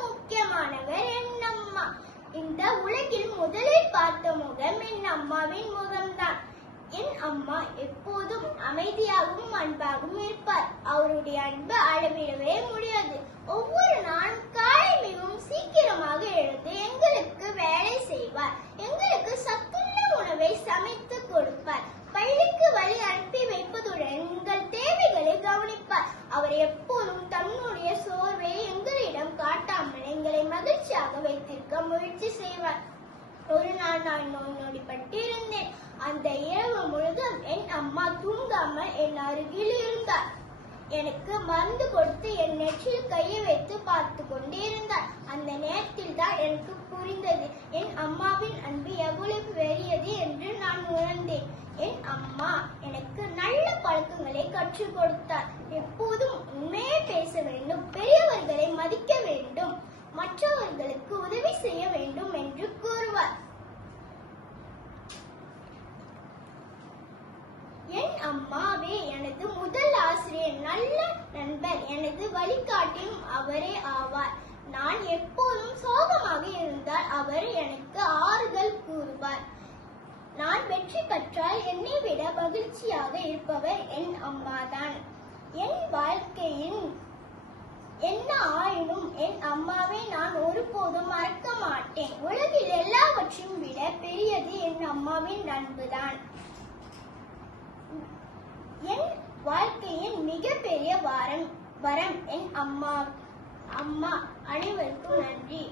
முக்கியமானவர் என் அம்மா. இந்த உலகில் முதலில் பார்த்த முகம் என் அம்மாவின் முகம்தான். என் அம்மா எப்போதும் அமைதியாகவும் அன்பாகவும் இருப்பார். அவருடைய அன்பு அளவிடவே முடியாது. ஒவ்வொரு நாளும் காலை மிகவும் சீக்கிரமாக எழுந்து எங்களுக்கு வேலை செய்வார். எங்களுக்கு சத்துள்ள உணவை சமைத்து கொடுப்பார். பள்ளிக்கு வழி அனுப்பி வைப்பதுடன் எங்கள் தேவைகளை கவனிப்பார். அவர் எப்போதும் தன்னுடைய சோர்வை எங்களிடம் காட்டாமல் எங்களை மகிழ்ச்சியாக வைத்திருக்க முயற்சி செய்வார். ஒரு நாள் நான் நோய் நொடிப்பட்டு இருந்தேன். அந்த இரவு முழுதும் என் அம்மா தூங்காமல் என் அருகில் இருந்தார். எனக்கு மருந்து கொடுத்து என் நெற்றியில் கையை வைத்து பார்த்து கொண்டே இருந்தார். அந்த நேரத்தில் தான் எனக்கு புரிந்தது என் அம்மாவின் அன்பு எவ்வளவு பெரியது என்று நான் உணர்ந்தேன். என் அம்மா எனக்கு நல்ல பழக்கங்களை கற்றுக் கொடுத்தார். எப்போதும் உண்மையை பேச வேண்டும், பெரியவர்களை மதிக்க வேண்டும், மற்றவர்களுக்கு உதவி செய்ய வேண்டும் என்று கூறுவார். என் அம்மாவே எனது முதல் ஆசிரியர், நல்ல நண்பர், எனது வழிகாட்டியும் அவரே ஆவார். நான் எப்போதும் சோகமாக இருந்தால் அவர் எனக்கு ஆறுதல் கூறுவார். நான் வெற்றி பெற்றால் என்னை விட மகிழ்ச்சியாக இருப்பவர் என் அம்மாதான். என் வாழ்க்கையின் என்ன ஆயினும் என் அம்மாவை நான் ஒருபோதும் மறக்க மாட்டேன். உலகில் எல்லாவற்றையும் விட பெரியது என் அம்மாவின் அன்புதான். என் வாழ்க்கையின் மிகப்பெரிய வரம் என் அம்மா. அனைவருக்கும் நன்றி.